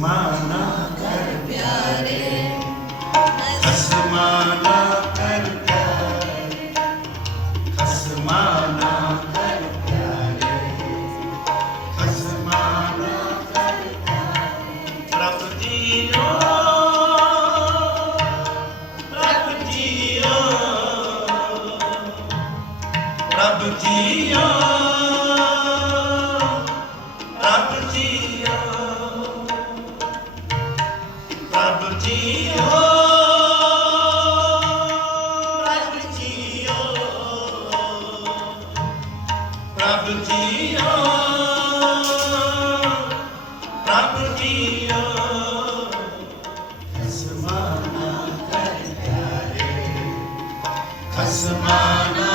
maana ਰੱਬ ਕਰ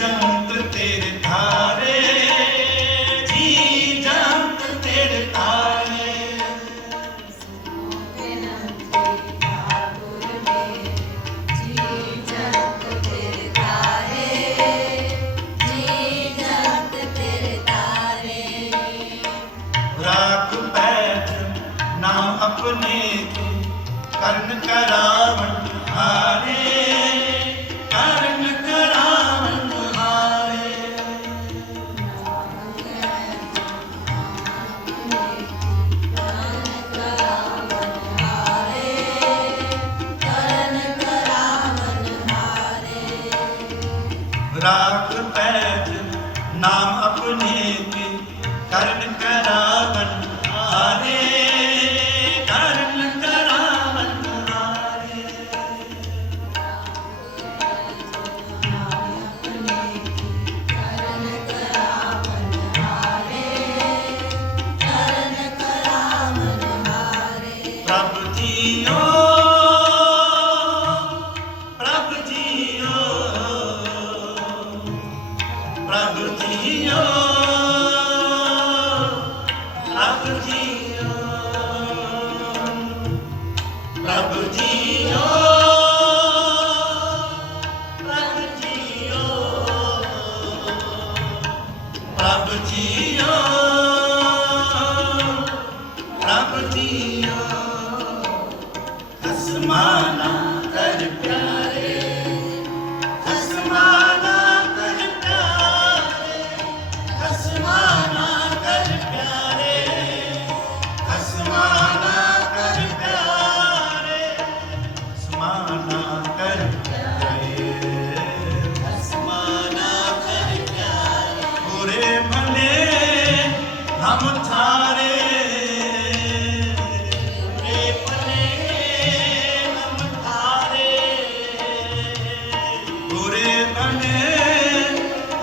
ਜੰਤ ਤੇਰੇ ਧਾਰੇ, ਜੀ ਜੰਤ ਤੇਰੇ ਧਾਰੇ। ਰਾਖ ਪੈਠ ਨਾਮ ਆਪਣੇ ਤੇ, ਕਰਨ ਕਰਾਵਣ ਹਾਰ ਰਾਖ ਪੈਜ ਨਾਮ ਆਪਣੇ ਕੀ ਕਰਨ ਕਰਾਵਨ ਹਾਰੇ ਕਰਨ ਕਰਾਵਨ ਹਾਰੇ। ਪ੍ਰਭ JIO Marino.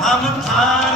I'm a Khan.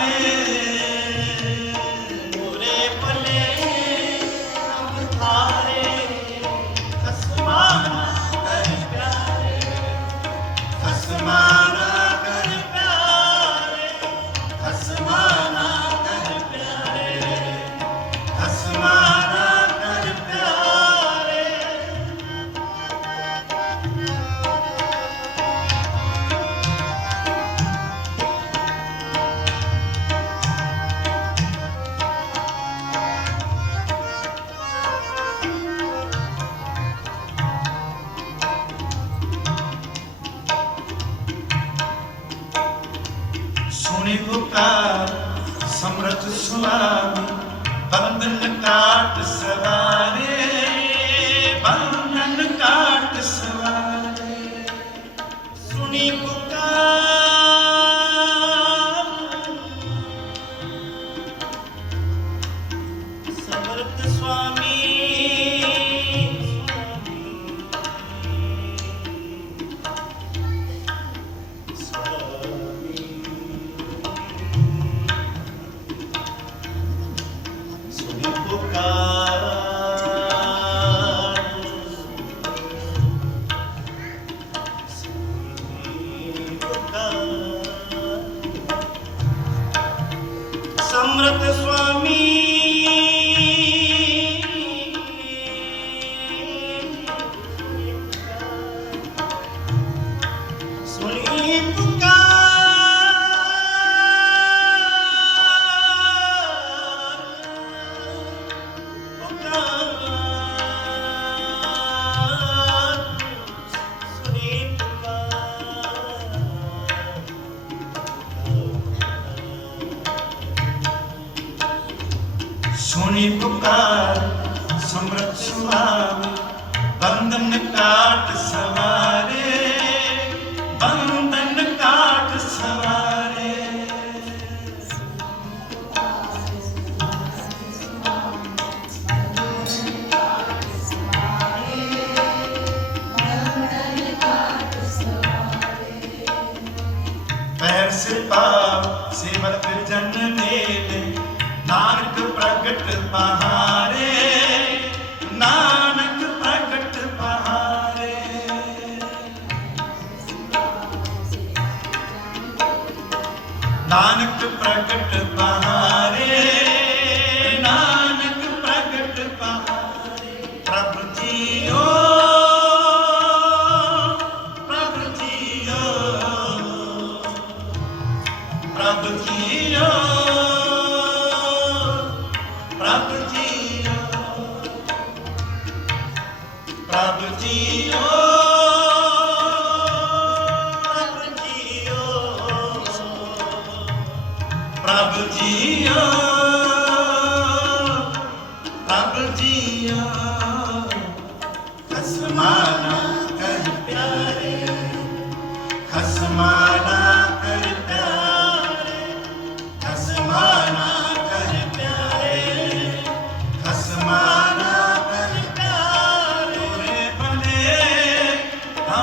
हजरत स्वामी सुनी पुकार ਸੁਣੀ ਪੁਕਾਰ ਸਮਰਤ ਸੁਆਮੀ ਪ੍ਰਭ ਜੀਓ ਪ੍ਰਭ ਜੀਓ ਪ੍ਰਭ ਜੀਓ ਪ੍ਰਭ ਜੀਓ ਅਸਮਾਨਾ ਕਹਿ ਪਿਆਰੇ।